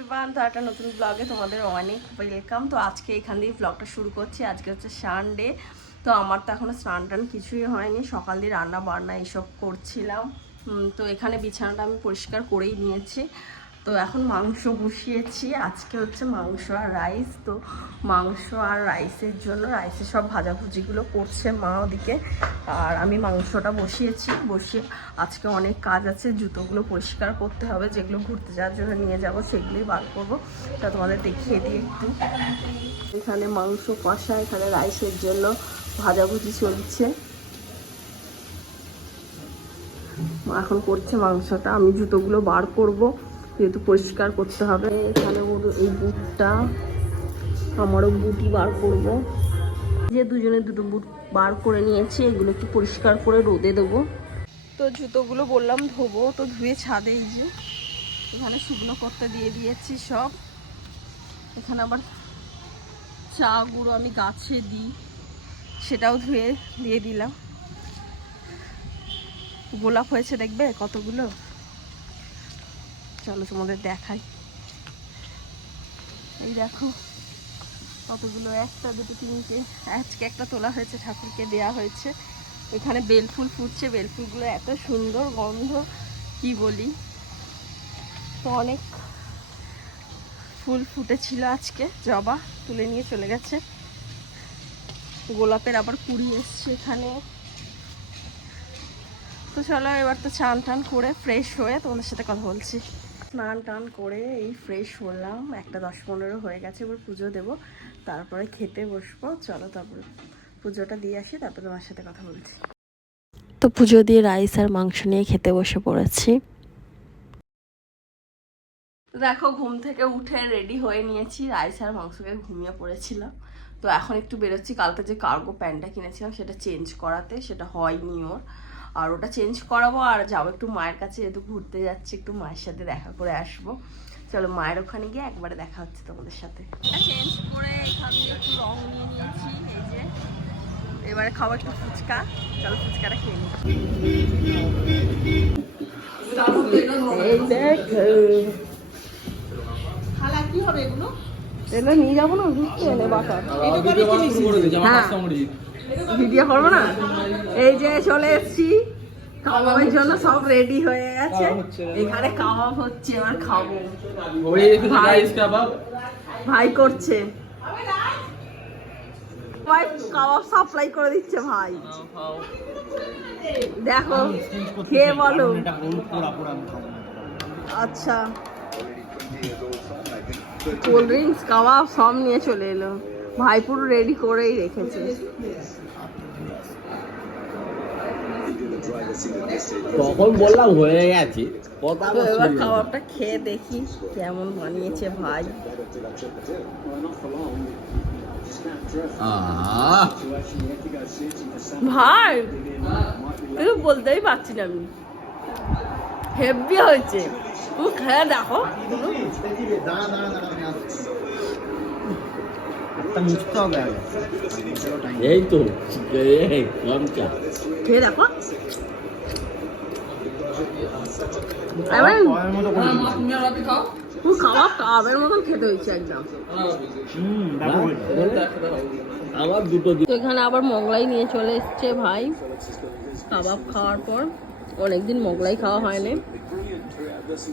Everyone তো একটা নতুন ব্লগে তোমাদের অনেক ওয়েলকাম তো আজকে এখান দিয়ে ব্লগটা শুরু করছি। আজকে হচ্ছে সানডে তো আমার তো এখনও স্নান টান কিছুই হয়নি। সকাল দিয়ে রান্না বান্না এইসব করছিলাম তো এখানে বিছানাটা আমি পরিষ্কার করেই নিয়েছি। তো এখন মাংস বসিয়েছি। আজকে হচ্ছে মাংস আর রাইস। তো মাংস আর রাইসের জন্য রাইসের সব ভাজাভুজিগুলো করছে মা ওদিকে। আর আমি মাংসটা বসিয়েছি। বসিয়ে আজকে অনেক কাজ আছে। জুতোগুলো পরিষ্কার করতে হবে। যেগুলো ঘুরতে যাওয়ার জন্য নিয়ে যাব, সেগুলোই বার করব। তা তোমাদের দেখিয়ে দিই একটু। এখানে মাংস কষা, এখানে রাইসের জন্য ভাজাভুজি চলছে। এখন করছে মাংসটা। আমি জুতোগুলো বার করব। যেহেতু পরিষ্কার করতে হবে। এখানে ওর এই বুটটা, আমারও বুটি বার করব। যে দুজনে দুটো বুট বার করে নিয়েছি, এগুলো একটু পরিষ্কার করে রোদে দেবো। তো জুতোগুলো বললাম ধোবো, তো ধুয়ে ছাদে এই যে এখানে শুকনো করতে দিয়ে দিয়েছি সব। এখানে আবার চা গুঁড়ো আমি গাছে দিই, সেটাও ধুয়ে দিয়ে দিলাম। গোলাপ হয়েছে দেখবে কতগুলো? চলো তোমাদের দেখাই। এই দেখো, কতগুলো একটা, দুটো, তিনটে, আজকে একটা তোলা হয়েছে, ঠাকুরকে দেয়া হয়েছে। এখানে বেলফুল ফুটছে, বেলফুলগুলো এত সুন্দর গন্ধ, কি বলি। তো অনেক ফুল ফুটেছিল আজকে, জবা তুলে নিয়ে চলে গেছে। গোলাপের আবার কুড়ি এসছে এখানে। তো চলো এবার তো চান টান করে ফ্রেশ হয়ে তোমাদের সাথে কথা বলছি। স্নান টান করে এই ফ্রেশ হলাম। একটা দশ পনেরো হয়ে গেছে এবার পুজো দেবো। তারপরে খেতে বসবো। চলো তারপরে পুজোটা দিয়ে আসি তারপরে তোমার সাথে কথা বলছি। তো পুজো দিয়ে রাইস আর মাংস নিয়ে খেতে বসে পড়েছি। দেখো ঘুম থেকে উঠে রেডি হয়ে নিয়েছি। রাইস আর মাংসকে ঘুমিয়ে পড়েছিলাম। তো এখন একটু বেরোচ্ছি। কালকে যে কার্গো প্যান্টটা কিনেছিলাম সেটা চেঞ্জ করাতে। সেটা হয়নি ওর। আর ওটা চেঞ্জ করাবো আর যাব একটু মায়ের কাছে যেহেতু ঘুরতে যাচ্ছি একটু মায়ের সাথে দেখা করে আসব। চলো মায়ের ওখানে গিয়ে একবারে দেখা হচ্ছে তোমাদের সাথে। চেঞ্জ করে এখান দিয়ে একটু রং নিয়ে নিয়েছি এই যে। এবারে খাব একটু ফুচকা। চলো ফুচকাটা খেয়ে নিই। দেখো। এগুলো? নিয়ে যাব না হ্যাঁ। ভিডিও করব না? এই যে চলে এসছি। কাবাবের জন্য সব রেডি হয়ে গেছে। এখানে কাবাব হচ্ছে এবার খাব। ভাই করছে। ভাই কাবাব সাপ্লাই করে দিচ্ছে ভাই। দেখো খেয়ে বলো। আচ্ছা। কোল্ড ড্রিঙ্কস কাবাব সব নিয়ে চলে এলো। ভাই পুরো রেডি করেই রেখেছে। তখন বললাম হয়ে গেছে। কথা এবার কাবাবটা খেয়ে দেখি কেমন বানিয়েছে ভাই। ভাই কিছু বলতেই পারছি না আমি। হেভি হয়েছে। তুমি খেয়ে দেখো। এই তো খেয়ে দেখো। এবার পুরো মতন খেতে হয়েছে একদম। আমার দুটো এখানে আবার মোগলাই নিয়ে চলে এসছে ভাই। কাবাব খাওয়ার পর। অনেকদিন মোগলাই খাওয়া হয়নি।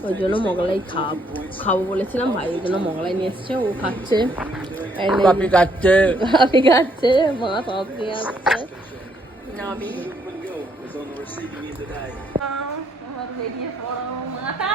ওই জন্য মোগলাই খাব খাব বলেছিলাম ভাই ওই জন্য মোগলাই নিয়ে এসছে ও খাচ্ছে। খাচ্ছে। খাচ্ছে মা সব নিয়ে আসছে। আমি পড়ো। মাথা